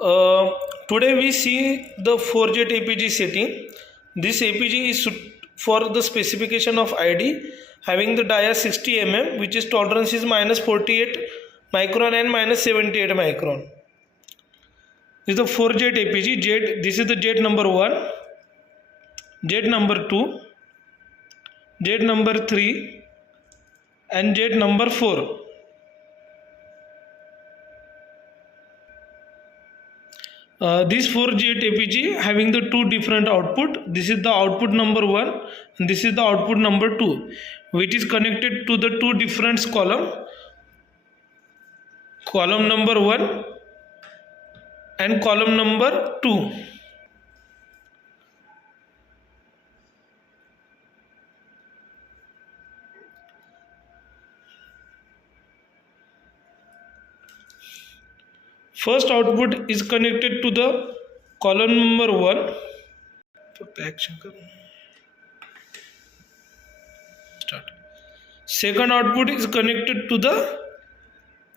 Uh, Today we see the 4Jet APG setting. This APG is for the specification of ID having the dia 60 mm, which is tolerance is minus 48 micron and minus 78 micron. This is the 4Jet APG. Jet, this is the jet number 1, jet number 2, jet number 3 and jet number 4. These 4Jet APG having the two different output. This is the output number 1 and this is the output number 2, which is connected to the two different column number 1 and column number 2. First output is connected to the column number 1. Start. Second output is connected to the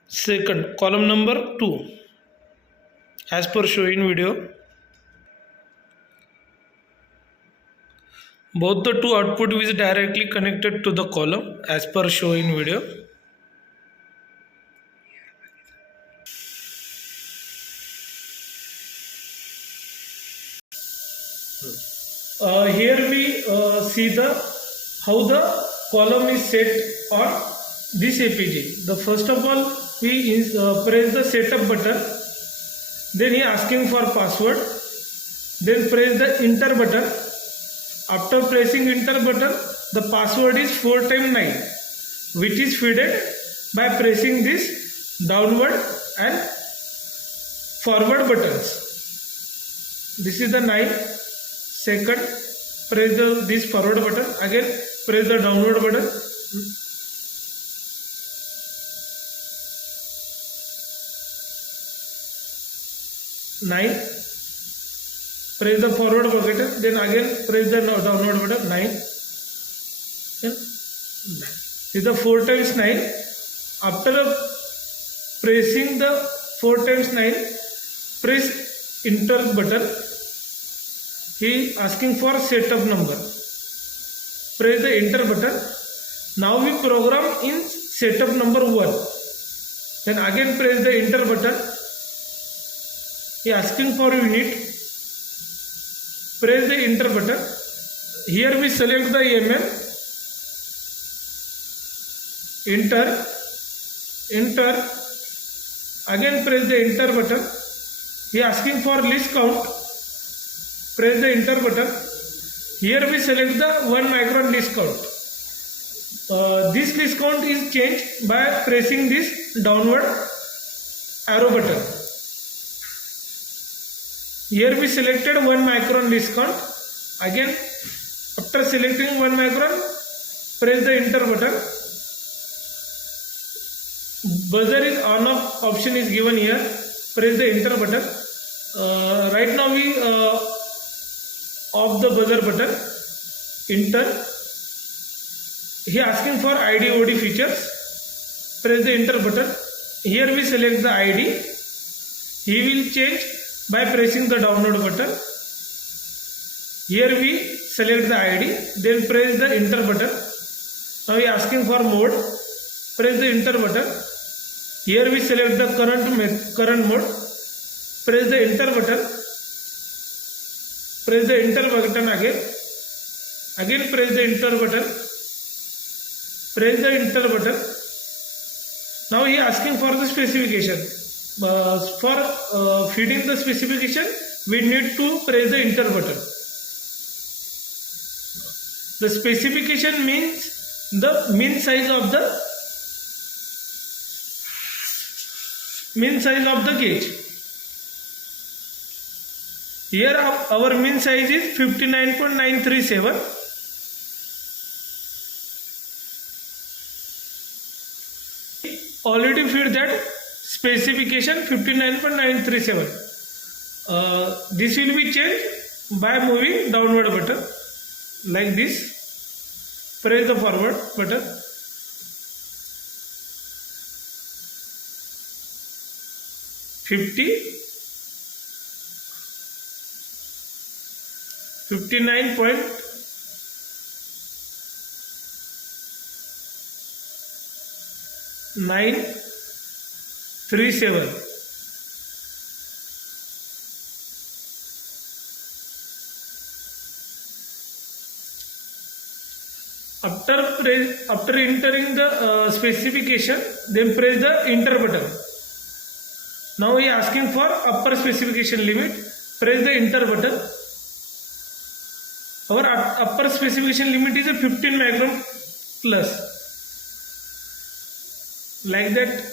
second column number 2 as per shown in video. Both the two output is directly connected to the column as per shown in video. Here we see how the column is set on this APG. The first of all we press the setup button, then he asking for password, then press the enter button. After pressing enter button, the password is 4 times 9, which is fed by pressing this downward and forward buttons. This is the 9. Second, press this forward button, again press the downward button. Nine, press the forward button, then again press the downward button. 9. This is the 4 times 9. After pressing the 4 times 9, press enter button. He asking for setup number. Press the enter button. Now we program in setup number 1. Then again press the enter button. He asking for unit. Press the enter button. Here we select the mm. Enter. Again press the enter button. He asking for list count. Press the enter button. Here we select the 1 micron list count. This list count is changed by pressing this downward arrow button. Here we selected 1 micron list count. Again, after selecting 1 micron, press the enter button. Buzzer is on off option is given here. Press the enter button. Right now we off the buzzer button. Enter. He asking for ID OD features. Press the enter button. Here we select the ID. He will change by pressing the download button. Here we select the ID, then press the enter button. Now he asking for mode. Press the enter button. Here we select the current mode. Press the enter button. Press the enter button again. Again press the enter button. Press the enter button. Now he asking for the specification. For feeding the specification, we need to press the enter button. The specification means the mean size of the gauge. Here our mean size is 59.937. Already feed that specification 59.937. This will be changed by moving downward button like this. Press the forward button. 50 59.937. After entering the specification, then press the enter button. Now he is asking for upper specification limit. Press the enter button. Our upper specification limit is a 15 micron plus. Like that,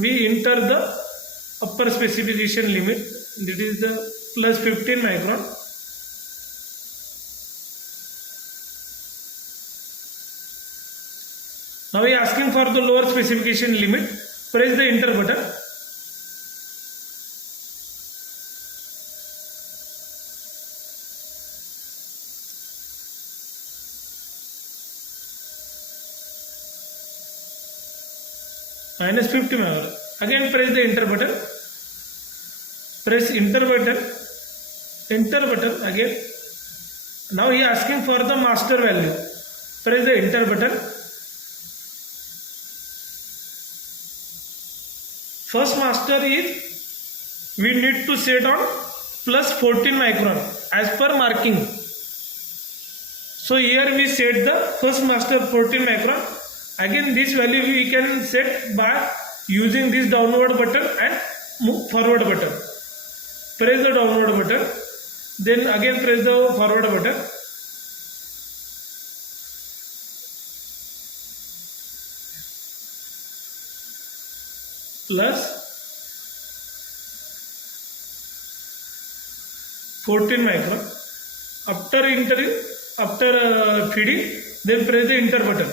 we enter the upper specification limit. That is the plus 15 micron. Now we are asking for the lower specification limit. Press the enter button. Minus 50 micron. Again press the enter button. Press enter button. Enter button again. Now he is asking for the master value. Press the enter button. First master is we need to set on plus 14 micron as per marking. So here we set the first master 14 micron. Again this value we can set by using this downward button and move forward button. Press the downward button, then again press the forward button. Plus 14 micron. After feeding, then press the enter button.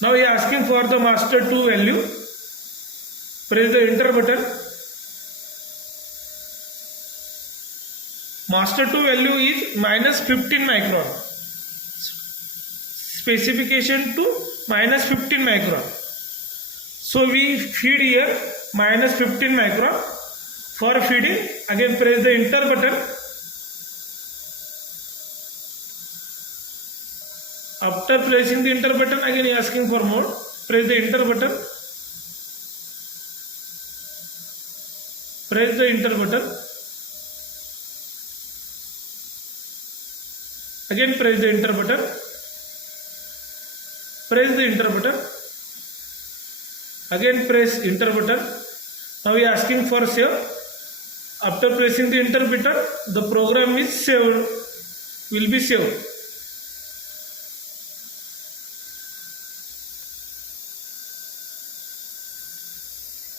Now he is asking for the master 2 value. Press the enter button. Master 2 value is minus 15 micron. Specification to minus 15 micron. So we feed here minus 15 micron. For feeding, again press the enter button. After pressing the enter button, again he is asking for more. Press the enter button. Press the enter button. Again press the enter button. Press the enter button. Again press enter button. Now we are asking for save. After pressing the enter button, the program is saved. Will be saved.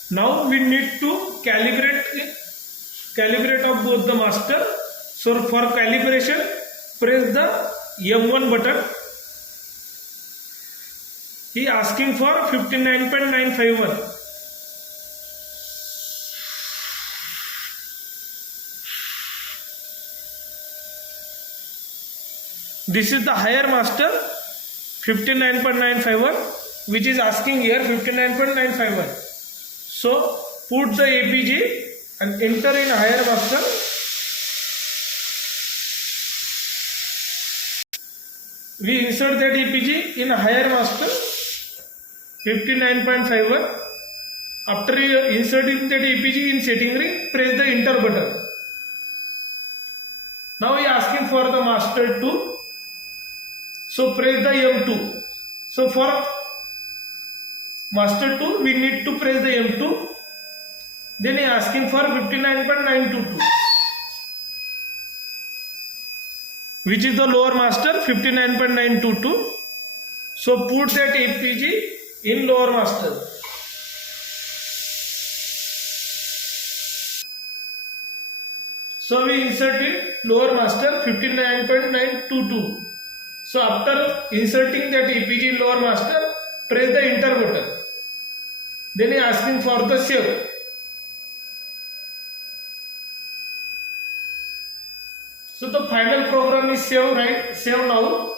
Now we need to calibrate of both the master. So for calibration, press the M1 button. He is asking for 59.951. This is the higher master 59.951, which is asking here 59.951. So put the APG and enter in higher master. We insert that APG in higher master 59.51. After inserting that APG in setting ring, press the enter button. Now we are asking for the master 2. So press the M2. So for master 2, we need to press the M2. Then he is asking for 59.922, which is the lower master 59.922. So put that APG in lower master. So we insert in lower master 59.922. So after inserting that APG in lower master, press the enter button. Then he is asking for the save. So the final program is saved, right? Save now.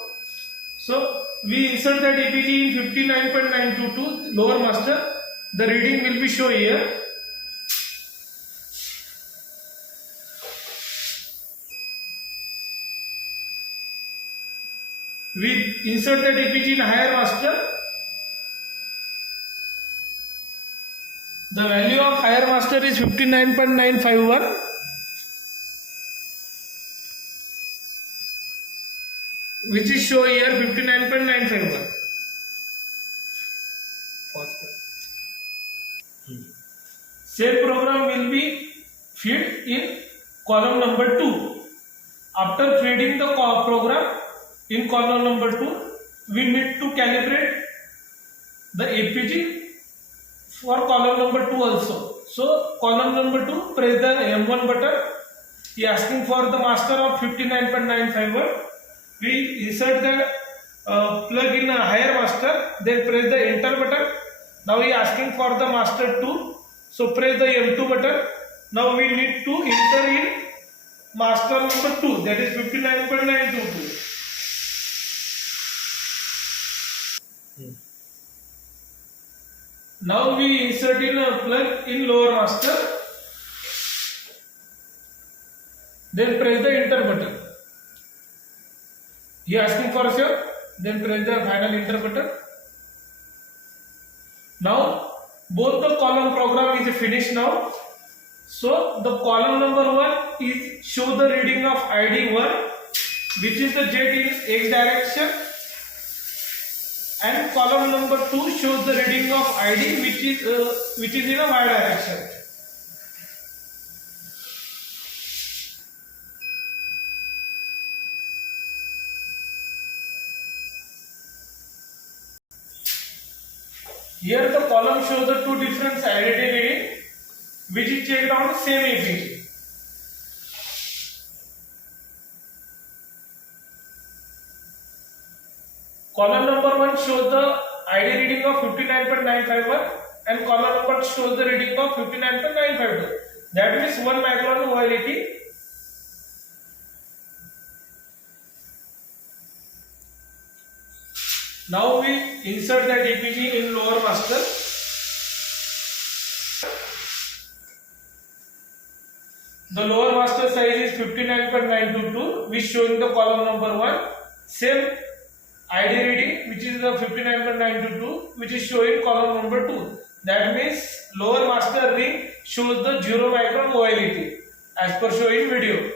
So we insert that APG in 59.922 lower master. The reading will be shown here. we insert that EPG in higher master. The value of higher master is 59.951. Which is show here 59.951. Same program will be fed in column number 2. After feeding the program in column number 2, we need to calibrate the APG for column number 2 also. So column number 2, press the M1 button. He asking for the master of 59.951. We insert the plug in a higher master, then press the enter button. Now he asking for the master 2, so press the M2 button. Now we need to enter in master number 2, that is 59.922. Now we insert in a plug in lower master, then press the enter button. He asking for sure, then press the final enter button. Now both the column program is finished now. So the column number 1 is show the reading of ID1, which is the jet in X direction, and column number 2 shows the reading of ID which is in a Y direction. Here the column shows the two different identity reading which is checked on the same EPG. Column number 1 shows the ID reading of 59.951 and column number shows the reading of 59.952. That means 1 micron OLED. Now we insert that EPG in lower master. The lower master size is 59.922, which showing the column number 1. Same ID reading, which is the 59.922, which is showing column number 2. That means lower master ring shows the 0 micron OLED as per showing video.